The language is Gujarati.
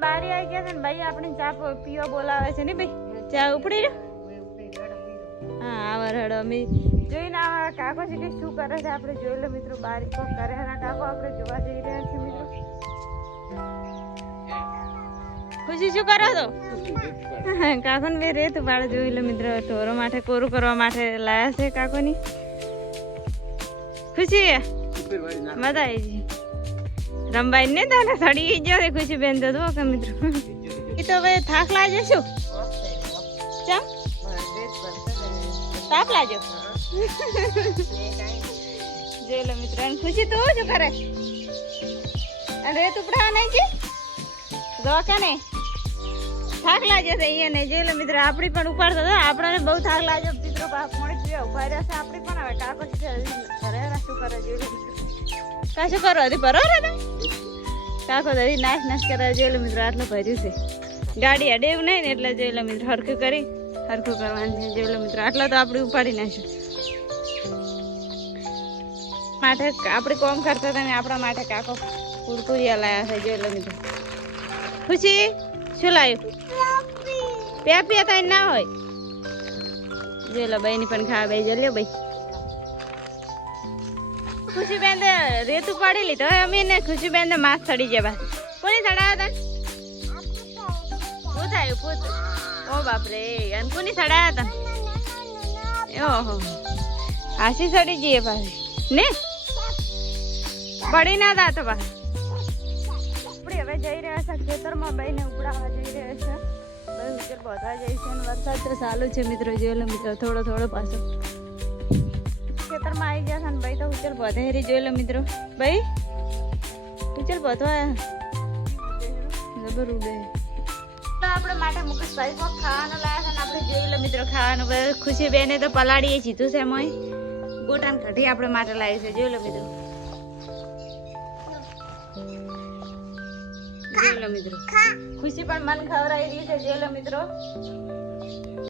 બારી આવી ગયા છે ને ભાઈ આપણે ચા પીવા બોલાવે છે ને ભાઈ? ચા ઉપડી રહ્યો? હા આવા રડો અમે જોઈને આવા કાકો છે કે શું કરે છે આપણે જોઈ લો મિત્રો બારી કોણ કરે છે કાકો આપણે જોવા જઈ રહ્યા છે મિત્રો. ખુશી શું કરો છો? કાકો ને બે રેત બાળ જોઈ લો મિત્રો ઢોરો માટે કોરું કરવા માટે લાયા છે કાકોની. ખુશી? મજા આવી રંબાઈ ને તને સડી ગયો છે ખુશી બેન તો જુઓ કે મિત્રો. એ તો હવે થાક લાગે શું? ચમ? તાપ લાજો જોઈ લો મિત્રો અને ખુશી તો શું કરે? અરે રેત નહીં છે નહીં? થાક લાગે છે અહીંયા ને જોઈ લો મિત્રો, આપણી પણ ઉપાડતો હતો. આપણને બહુ થાક લાગ્યો મિત્રો બાપ મળી ગયો ઊભા રહ્યા છે આપણી પણ. હવે કાકો છે ઘરે શું કરે? જોઈ લો કરો? હજી ભરો કાકો તો હજી નાશ નાશ કરે જોઈ લો મિત્રો, આટલું ભર્યું છે. ગાડી અડે એવું નહીં ને એટલે જોઈ લો મિત્રો, હરખું કરી, હરખું કરવાનું છે. જોઈ લો મિત્રો, આટલા તો આપણે ઉપાડી નાખ્યું. માટે આપણે કોમ કરતા હતા ને આપણા માટે કાકો કુરકુરિયા લાયા છે જોઈ લો મિત્રો. ખુશી, શું લાવ્યું પ્યા પ્યા થાય ના હોય? જોઈ લો બહેની પણ ખાવા બે જલ્યો બાઈ ખુશી બેન રેત ઉપાડી લીધો. હવે અમે ને ખુશી ને માસ ચડી ગયા કોની ચડાયા હતા? પૂત આવ્યું પૂત ઓ બાપરે. અને કોની ચડાયા હતા? ઓહો. આશી ચડી જઈએ પાછી ને? પડી ના તા તો પાછી આપણે હવે જઈ રહ્યા છે ખેતરમાં બાઈને ઉપડાવવા જઈ રહ્યા છે. ભાઈ ઉચર પહોંચવા છે અને વરસાદ તો ચાલુ છે મિત્રો. જોયેલો મિત્રો, થોડો થોડો પાછો. ખેતરમાં આવી ભાઈ ઉચર પહોંચે હેરી જોઈ લો મિત્રો. ભાઈ ઉચર પહોંચવા જબર ઉડે. તો આપણે માટે મુકેશભાઈ કોક ખાવાનું લાયા છે ને આપણે જોઈ લો મિત્રો ખાવાનું. બધું ખુશી બેને તો પલાળીએ જીધું છે એમાં ગોટાન કઢી આપણે માટે લાવી છે. જોઈ લો મિત્રો. જોઈ લો મિત્રો. ખુશી પણ મન ખવડાવી રહી છે. જોઈ લો મિત્રો.